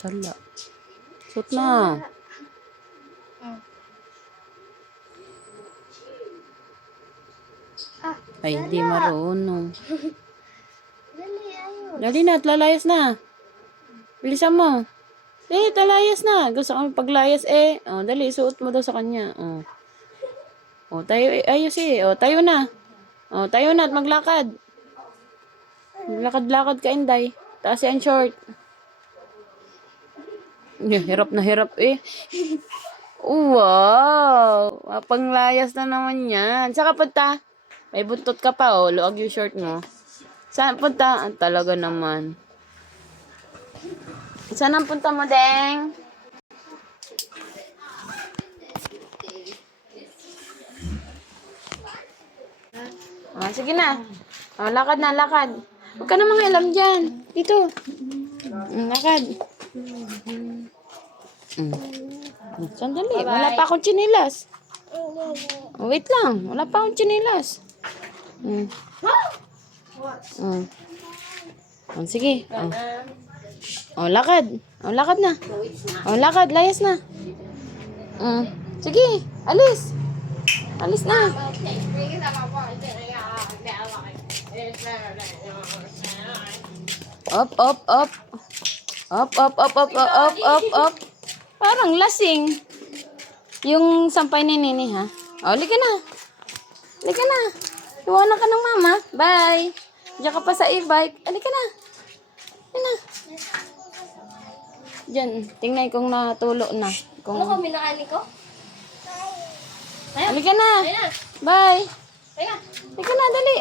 Sala. Suot na. Ay, hindi marunong. Dali na, at lalayas na. Bilisan mo. Talayas na. Gusto ko paglayas Oh, dali, suot mo daw sa kanya. Oh. Oh, tayo, ayos Oh, tayo na. Oh, tayo na at maglakad. Maglakad-lakad ka, Inday. Taas yan short. Hirap na hirap Wow! Panglayas na naman yan. Saka punta. May buntot ka pa, luag yung short mo. Saan punta? Talaga naman. Saan ang punta mo, Deng? Sige na. Lakad na, lakad. Huwag ka na mga alam dyan. Dito. Lakad. Sandali. Wala pa akong chinilas. Wait lang. Wala pa akong chinilas. Sige. Lakad. Lakad na. Lakad. Layas na. Sige. Alis. Alis na. Up, up, up. Up, up, up, up, up, up, up. Parang lasing. Yung sampay ni Nini, ha? Halika na. Halika na. Iwanan ka ng mama. Bye. Diyan ka pa sa e-bike. Halika na. Halika na. Diyan. Tingnan kung natulo na. Ano kung minakani ko? Halika na. Bye. Halika na, dali.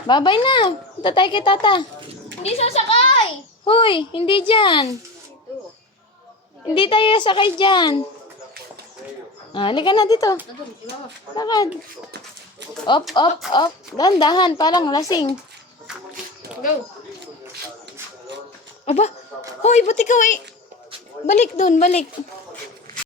Babay na. Punta tayo kay tata. Hindi sasakay! Hoy, hindi dyan. Hindi tayo sakay dyan. Halika na dito. Lakad. Up, up, up. Dahan-dahan, parang lasing. Go! Aba, hoy, ba't ikaw Balik dun, balik.